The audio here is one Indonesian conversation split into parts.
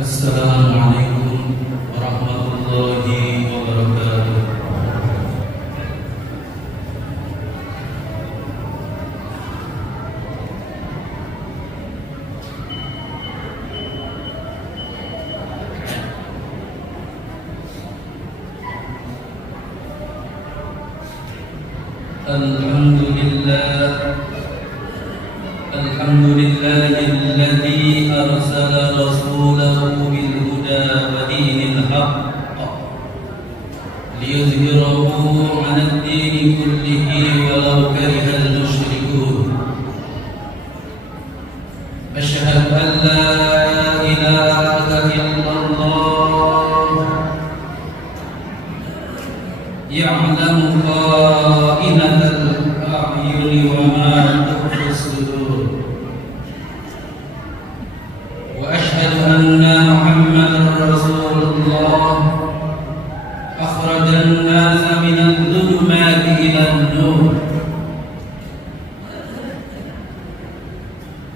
Assalamualaikum warahmatullahi wabarakatuh. Alhamdulillahilladzi arsala rasulahu bil huda wa dinil haqq liyuzhirahu 'alad dini kullihi walau karihal musyrikun. Asyhadu an la ilaha illallah ya'lamu kha'inatal a'yuni wa ma tukhfi sudur. وأشهد أن محمدا رسول الله أخرج الناس من الظلمات إلى النور.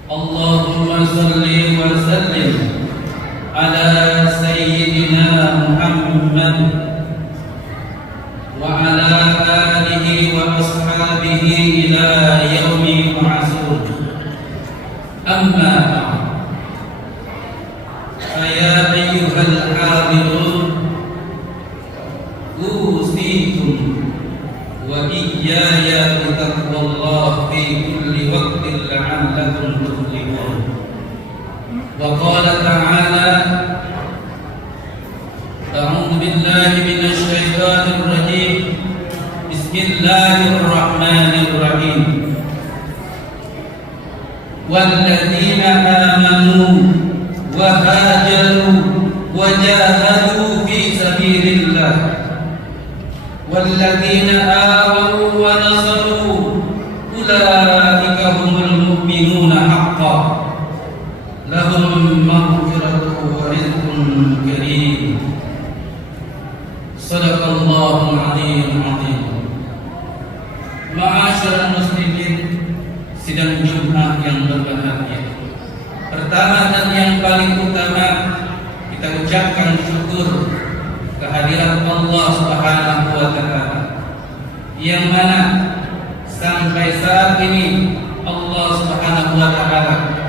اللهم صل وسلم على سيدنا محمد وعلى آله وأصحابه إلى يوم يبعثون. أما بعد، فيا أيها الحاضرون أوصيكم وإياي بتقوى الله في كل وقت لعلكم تفلحون. وقال تعالى: أعوذ بالله من الشيطان الرجيم، بسم الله الرحمن الرحيم. والذين آمنوا وهاجروا وجاهدوا في سبيل الله والذين آووا ونصروا أولئك هم المؤمنون حقا لهم مغفرة ورزق كريم. صدق الله العلي العظيم. Ma'asyiral muslimin, sidang Jumat yang berbahagia, pertama dan yang paling utama, kita ucapkan syukur kehadiran Allah Subhanahu wa Ta'ala, yang mana sampai saat ini Allah Subhanahu wa Ta'ala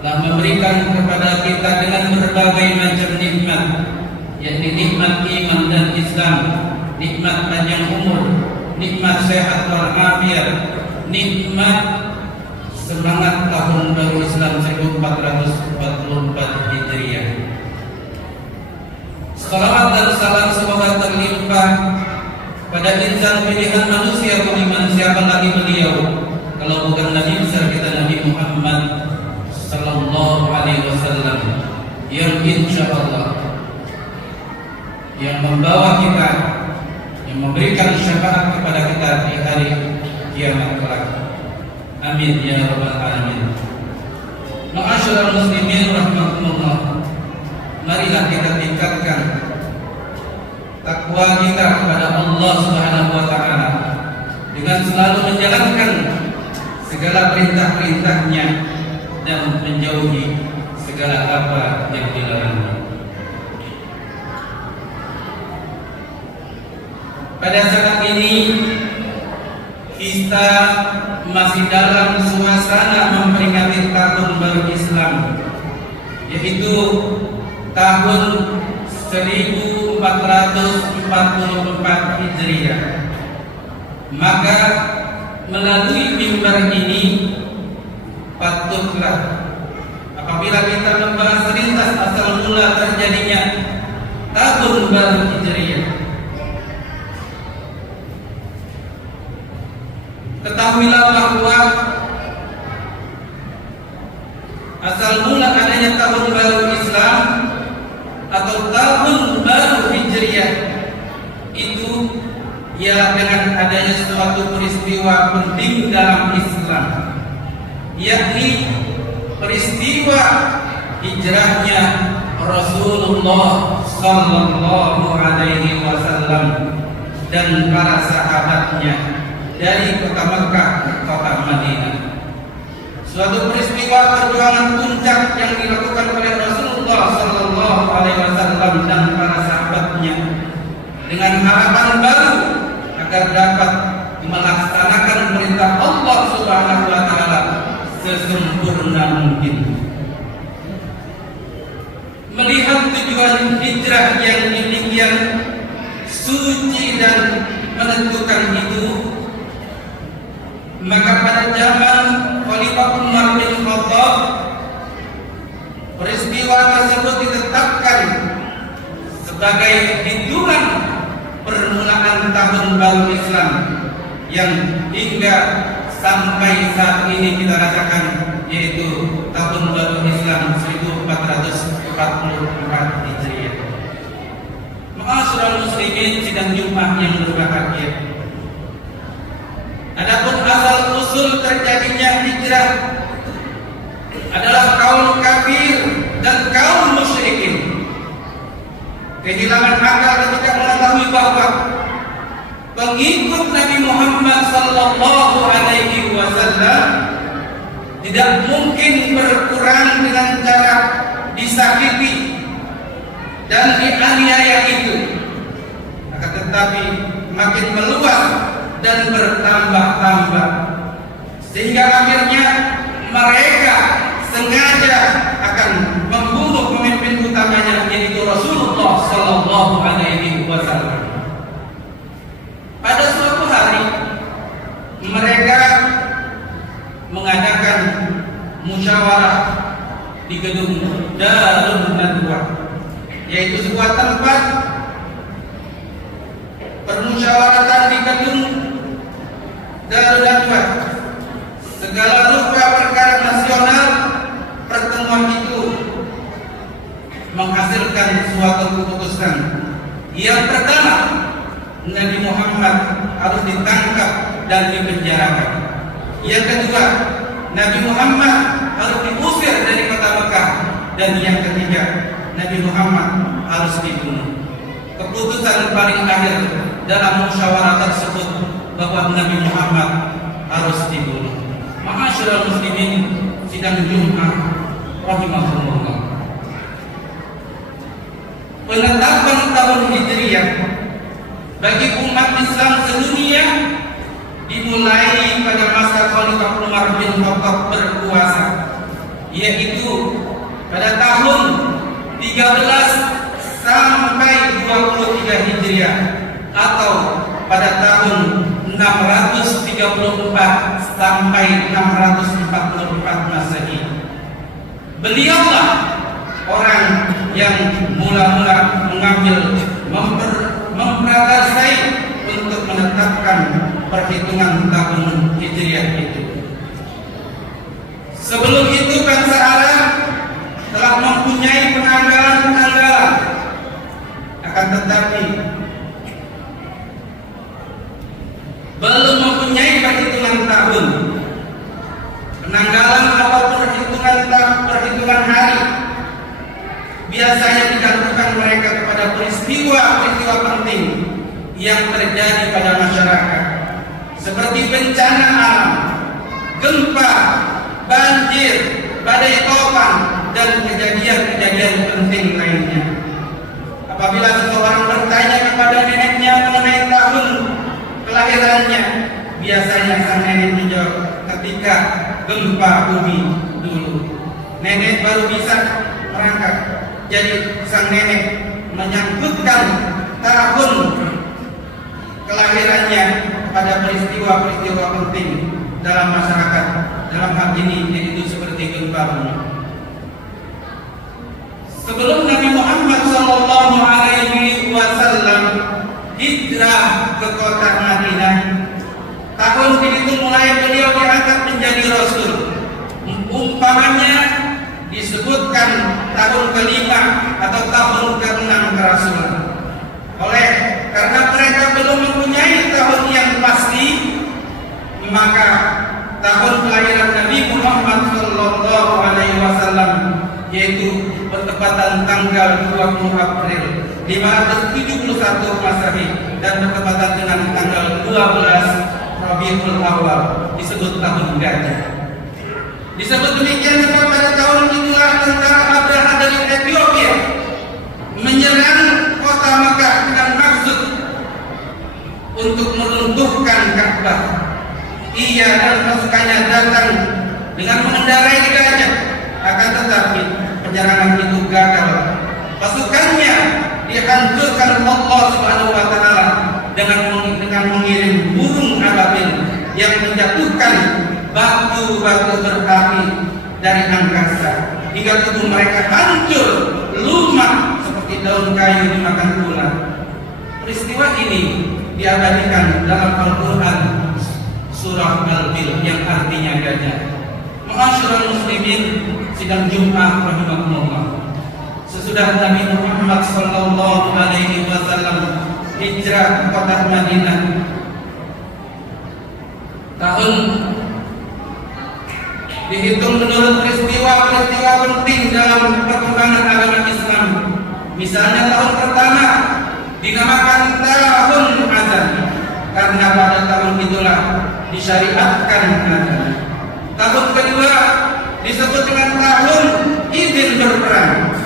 telah memberikan kepada kita dengan berbagai macam nikmat, yakni nikmat iman dan Islam, nikmat panjang umur, nikmat sehat walafiat, nikmat semangat tahun baru Islam 1444 Hijriah. Salawat dan salam semoga terlimpah pada insan pilihan manusia beriman, siapa lagi beliau kalau bukan Nabi besar kita Nabi Muhammad sallallahu alaihi wasallam, yang insyaallah yang membawa kita, yang memberikan syafaat kepada kita di hari kiamat kelak. Amin ya rabbal alamin. Ma'asyiral muslimin rahimakumullah, marilah kita tingkatkan takwa kita kepada Allah Subhanahu wa Ta'ala dengan selalu menjalankan segala perintah-perintahnya dan menjauhi segala apa yang dilarangnya. Pada saat ini kita masih dalam suasana memperingati tahun baru Islam, yaitu tahun 1444 Hijriah. Maka melalui mimbar ini patutlah apabila kita membahas lintas asal mula terjadinya tahun baru Hijriah, ketahuilah bahwa asal mula adanya tahun baru Islam atau tahun baru Hijriah itu ialah dengan adanya suatu peristiwa penting dalam Islam, yakni peristiwa hijrahnya Rasulullah sallallahu alaihi wasallam dan para sahabatnya dari kota Mekah ke kota Madinah. Suatu peristiwa perjuangan puncak yang dilakukan oleh Rasulullah sallallahu Sallallahu Alaihi Wasallam dan para sahabatnya dengan harapan baru agar dapat melaksanakan perintah Allah Subhanahu Wa Taala sesempurna mungkin. Melihat tujuan hijrah yang demikian suci dan menentukan itu, maka pada zaman Khalifah Umar bin Khattab peristiwa tersebut ditetapkan sebagai hitungan permulaan tahun baru Islam yang hingga sampai saat ini kita rasakan, yaitu tahun baru Islam 1444 Hijriah. Ma'asyiral muslimin sidang Jumat yang berbahagia. Adapun asal usul terjadinya hijrah adalah kaum kafir dan kaum musyrikin kehilangan akal ketika mengetahui bahwa pengikut Nabi Muhammad Sallallahu Alaihi Wasallam tidak mungkin berkurang dengan cara disakiti dan dianiaya itu, akan tetapi makin meluas dan bertambah-tambah, sehingga akhirnya mereka sengaja akan membunuh pemimpin utamanya, yaitu Rasulullah Sallallahu Alaihi Wasallam. Pada suatu hari mereka mengadakan musyawarah di gedung Darun Nadwah, yaitu sebuah tempat permusyawaratan di gedung Darun Nadwah. Segala rupa perkara nasional, pertemuan itu menghasilkan suatu keputusan. Yang pertama, Nabi Muhammad harus ditangkap dan dipenjarakan. Yang kedua, Nabi Muhammad harus diusir dari kota Mekah. Dan yang ketiga, Nabi Muhammad harus dibunuh. Keputusan paling akhir dalam musyawarah tersebut bahwa Nabi Muhammad harus dibunuh. Ma'asyiral muslimin sidang Jumat rahimahumullah. Penetapan tahun Hijriah bagi umat Islam sedunia dimulai pada masa Khalifah Umar bin Khattab berkuasa, yaitu pada tahun 13 sampai 23 Hijriah atau pada tahun 634 sampai 644 Masehi. Beliaulah orang yang mula-mula mengambil memprakarsai untuk menetapkan perhitungan tahun Hijriah itu. Sebelum itu bangsa Arab telah mempunyai penanggalan-penanggalan, akan tetapi belum mempunyai perhitungan tahun. Penanggalan ataupun perhitungan hari biasanya digantungkan mereka kepada peristiwa-peristiwa penting yang terjadi pada masyarakat, seperti bencana alam, gempa, banjir, badai topan, dan kejadian-kejadian penting lainnya. Apabila seseorang bertanya kepada neneknya mengenai tahun kelahirannya, biasanya sang nenek menjawab, ketika gempa bumi dulu. Nenek baru bisa merangkak. Jadi sang nenek menyangkutkan tahun kelahirannya pada peristiwa-peristiwa penting dalam masyarakat. Dalam hal ini yaitu seperti gempa bumi. Sebelum Nabi Muhammad Sallallahu Alaihi Wasallam hijrah ke kota Madinah, tahun itu mulai beliau diangkat menjadi Rasul. Umpamanya disebutkan tahun kelima atau tahun ke-6 kerasulan. Karena mereka belum mempunyai tahun yang pasti, maka tahun kelahiran Nabi Muhammad Sallallahu Alaihi Wasallam yaitu bertepatan tanggal 20 April 571 Masehi dan bertepatan dengan tanggal 12 Rabiul Awal disebut tahun gajah. Disebut demikian sebab pada tahun itulah tentara Abraha dari Ethiopia menyerang kota Makkah dengan maksud untuk meruntuhkan Ka'bah. Ia dan pasukannya datang dengan mengendarai gajah, akan tetapi penyerangan itu gagal. Pasukannya dihancurkan Allah Subhanahu wa taala dengan mengirim burung ababil yang menjatuhkan batu-batu berapi dari angkasa hingga tubuh mereka hancur lumak seperti daun kayu dimakan ular. Peristiwa ini diabadikan dalam Al-Quran surah Al-Fil yang artinya gajah. Ma'asyiral muslimin, sidang Jumat rahimakumullah. Sesudah Nabi Muhammad sallallahu alaihi wasallam hijrah ke kota Madinah tahun dihitung menurut peristiwa-peristiwa penting dalam perkembangan agama Islam. Misalnya tahun pertama dinamakan tahun azan karena pada tahun itulah disyariatkan azan. Tahun kedua disebut dengan tahun izin berperang,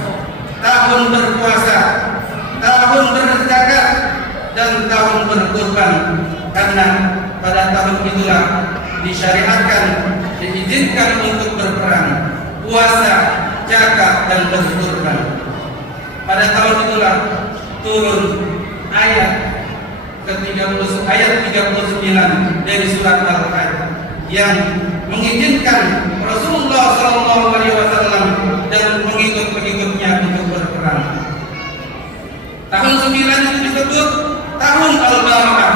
tahun berpuasa, tahun berzakat, dan tahun berkurban karena pada tahun itulah disyariatkan, diizinkan untuk berperang, puasa, zakat, dan berkurban. Pada tahun itulah turun ayat ke-30 ayat 39 dari surat Al-Hajj yang mengizinkan Rasulullah SAW dan pengikut-pengikutnya untuk berperang. Tahun 9 itu disebut tahun Al-Barakah,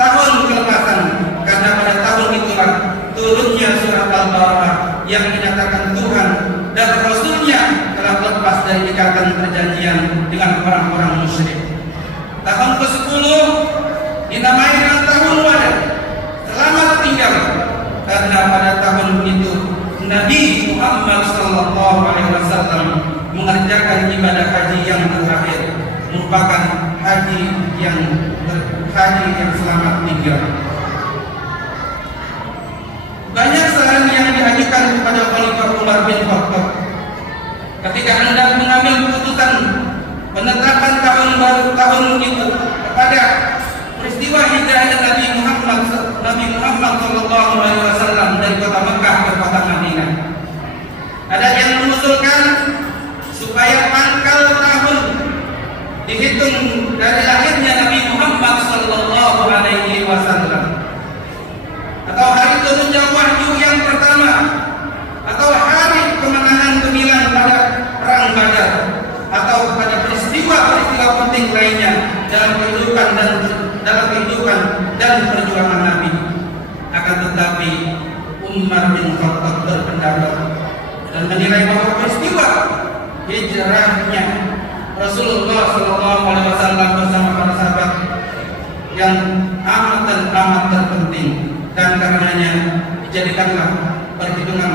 tahun kelepasan, karena pada tahun itulah turunnya surat Al-Barakah yang menyatakan Tuhan dan Rasulnya telah lepas dari ikatan perjanjian dengan orang-orang musyrik. Tahun ke-10 dinamai dengan tahun Wadah, selamat tinggal, karena pada tahun itu Nabi Muhammad SAW mengerjakan ibadah haji yang terakhir, merupakan haji yang selamat tinggal. Banyak saran yang diajukan kepada Khalifah Umar bin Khattab ketika hendak mengambil keputusan penetapan tahun baru tahun itu kepada peristiwa hijrahnya Nabi Muhammad SAW dari kota Mekah ke kota Madinah. Ada yang mengusulkan supaya pangkal tahun dihitung dari lahirnya Nabi Muhammad SAW, atau hari turunnya wahyu yang pertama, atau hari kemenangan gemilang pada perang Badar, atau pada peristiwa-peristiwa penting lainnya dalam kehidupan dan perjuangan Nabi. Akan tetapi Umar bin Khattab berpendapat dan menilai bahwa peristiwa hijrahnya Rasulullah SAW bersama para sahabat yang amat terpenting, dan karenanya dijadikanlah perhitungan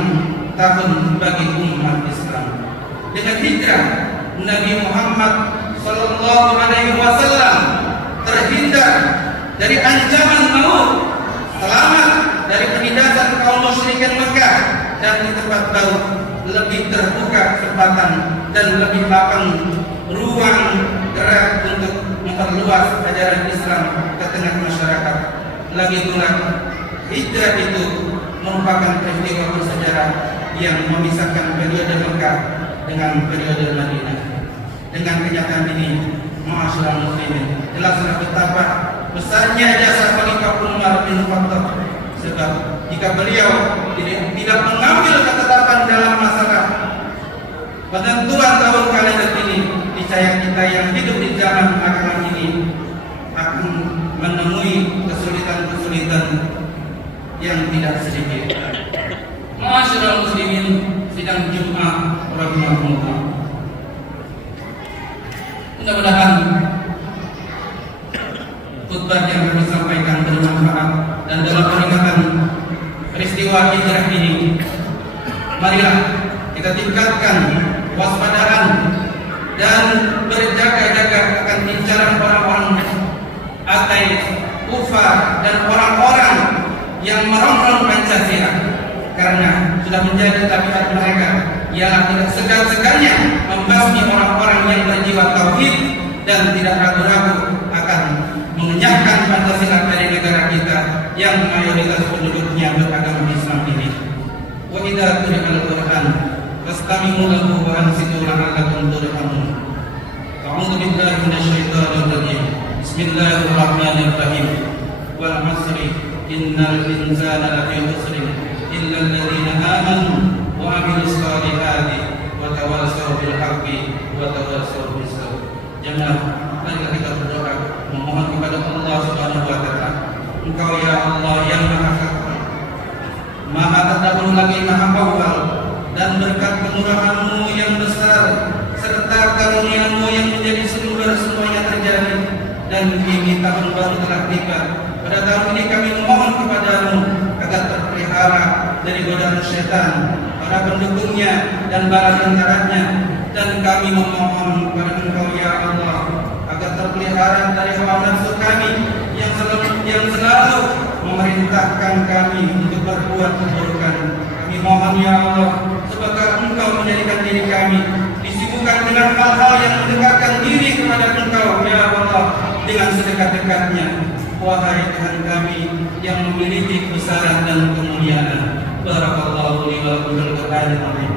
tahun bagi umat Islam. Dengan hijrah Nabi Muhammad SAW terhindar dari ancaman maut, selamat dari penindasan kaum musyrikin Mekah, dan di tempat baru lebih terbuka kesempatan dan lebih lapang ruang gerak untuk memperluas ajaran Islam ke tengah masyarakat. Lagi pula hijrah itu merupakan peristiwa bersejarah yang memisahkan periode Mekah dengan periode Madinah. Dengan kenyataan ini, ma'asyiral muslimin, jelaslah betapa besarnya jasa Khalifah Umar bin Khattab. Sebab jika beliau tidak mengambil ketetapan dalam masalah penentuan tahun kalender ini, niscaya kita yang hidup di zaman belakangan ini akan menemui kesulitan-kesulitan yang tidak sedikit. Ma'asyiral muslimin, sidang Jumat rahimahumullah. Mudah-mudahan khutbah yang kami sampaikan bermanfaat, dan dalam peringatan peristiwa hijrah ini, marilah kita tingkatkan waspadaan dan berjaga-jaga akan incaran orang-orang ateis, kufar, dan orang-orang yang merongrong Pancasila, karena sudah menjadi tabiat mereka yang tidak segan-segannya membasmi orang-orang yang berjiwa tauhid dan tidak ragu-ragu akan mengenyahkan Pancasila dari negara kita yang mayoritas penduduknya beragama Islam ini. Wa idza quri'al Qur'an fastami'u lahu wa ansitu la'allakum turhamun. A'udzu billahi minasyaitonir rajim. Bismillahirrahmanirrahim. Wal 'asri innal insana lafi khusrin illa alladziina aamanu wa 'amilus shalihati wa tawassaw bil haqqi wa tawassaw bis sabr. Jemaah, marilah kita berdoa memohon kepada Allah Subhanahu wa taala. Engkau ya Allah yang Maha Kekal, Maha terdahulu lagi Maha awal, dan berkat kemurahan-Mu yang besar serta karunia-Mu yang menjadi sumber semuanya terjadi, dan kini tahun baru telah tiba. Pada tahun ini kami memohon kepada-Mu agar terpelihara dari godaan syaitan, para pendukungnya dan para tentaranya, dan kami memohon kepada Engkau ya Allah agar terpelihara dari hawa nafsu kami yang selalu memerintahkan kami untuk berbuat keburukan. Kami mohon ya Allah semoga Engkau menjadikan diri kami disibukkan dengan hal-hal yang mendekatkan diri kepada Engkau ya Allah dengan sedekat-dekatnya. Wahai Tuhan kami yang memiliki kebesaran dan kemuliaan. Barakallahu li wa lakum bil Qur'anil azim.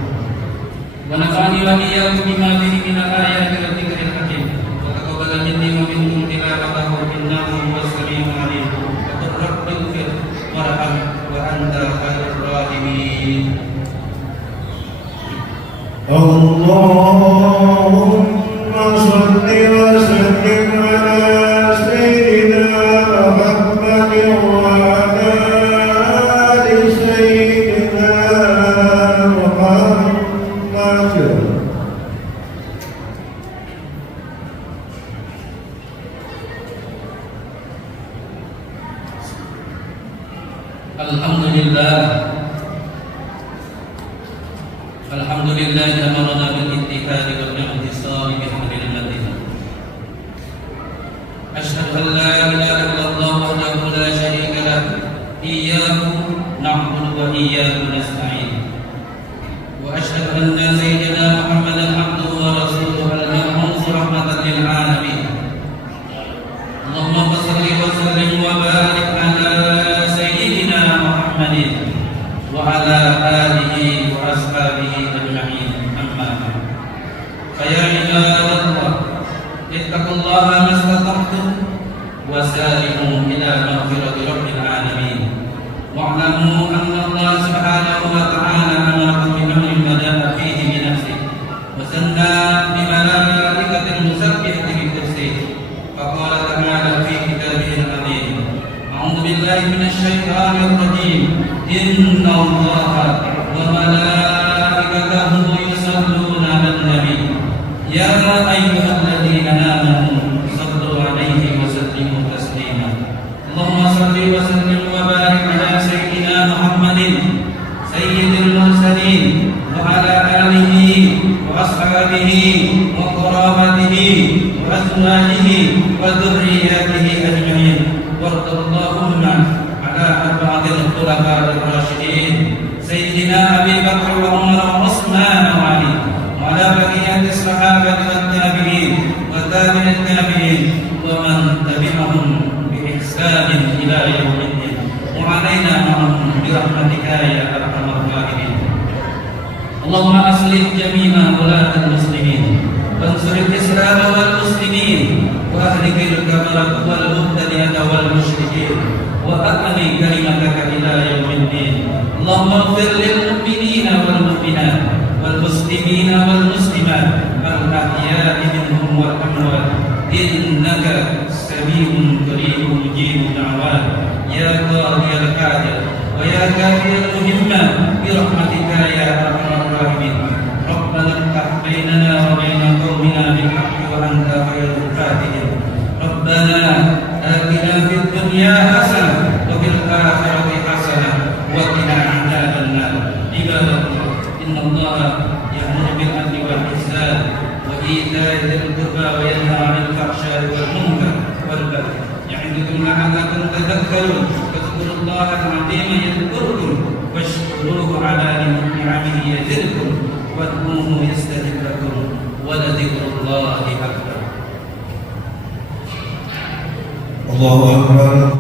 Wa nafa'ani wa iyyakum bima fihi min al-ayati wal dhikril hakim. Wa taqabbal minni wa minkum tilawatahu innahu huwas samiul alim. Wa qur rabbighfir warham wa anta khairur rahimin. Allahumma shalli wa sallim ala sayyidina Muhammadin wa ala ali sayyidina Muhammad. Alhamdulillah amarna bil ittihad wal i'tisam bi hablillah. Asyhadu an la ilaha illallah wahdahu la syarika lah. Iyyahu na'budu wa iyyahu nasta'in. Wa asyhadu anna sayyidina Muhammadan abduhu wa rasuluhu al-mab'uts rahmatan lil alamin. Allahumma shalli wa sallim wa barik ala sayyidina Muhammadin wa ala alihi wa ashabihi ajma'in. Amma ba'd. Fa ya ibadallah, ittaqullaha mastata'tum wa sari'u ila maghfirati rabbil alamin. Wa'lamu anna Allah subhanahu wa ta'ala amarakum bi amrin bada'a fihi bi nafsihi wa sanna bi malaikatil musabbihati bi kursihi. Faqala ta'ala fi kitabihi al-'azim. A'udzu billahi minasy syaithanir rajim. Inna Allaha wa malaikatahu yusalluna 'alan nabi. Ya ayyuhalladzina amanu sallu 'alaihi wa sallimu taslima. Allahumma shalli wa sallim wa barik ala sayyidina Muhammadin sayyidil mursalin wa ala alihi wa ashabihi wa qarabatihi wa azwajihi wa dhurriyyatihi ajma'in. Warḍallahumma ala arba'atil khulafa'ir rasyidin sayyidina Abi Bakr wa Umar wa Utsman wa Ali wa ala baqiyatis sahabati wat tabi'in wa tabi'it tabi'in wa man tabi'ahum bi ihsanin ila yaumiddin. Wa alaina ma'ahum bi rahmatika ya arhamar rahimin. Allahumma aslih jami'a wulatal muslimin wansur al-islam wal muslimin wa ahlikil kafarat wal mubtadi'ata wal musyrikin wa aqimi kalimataka ila yaumiddin. Allahumma ighfir lil mu'minina wal mu'minat wal muslimina wal muslimat al ahya'i minhum wal amwat innaka sami'un qaribun mujibud da'wat ya qadiyal hadir wa ya kafiyal muhimmat bi rahmatika ya arhamar rahimin. Rabbana iftah bainana wa baina qaumina bil haqqi wa anta khairul fatihin. Rabbana atina fid dunya hasanah wa fil akhirati hasanah wa qina adzabannar. Ibadallah, innallaha ya'muru bil 'adli wal ihsan wa ita'i dzil qurba wa yanha 'anil fahsya'i wal munkar wal baghi. Ya'idukum la'allakum tadhakkarun. Fadhkurullaha al-'azima yadhkurkum washkuruhu 'ala ni'amihi yazidkum وادعوه يستجب لكم ولذكر الله أكبر. الله أكبر.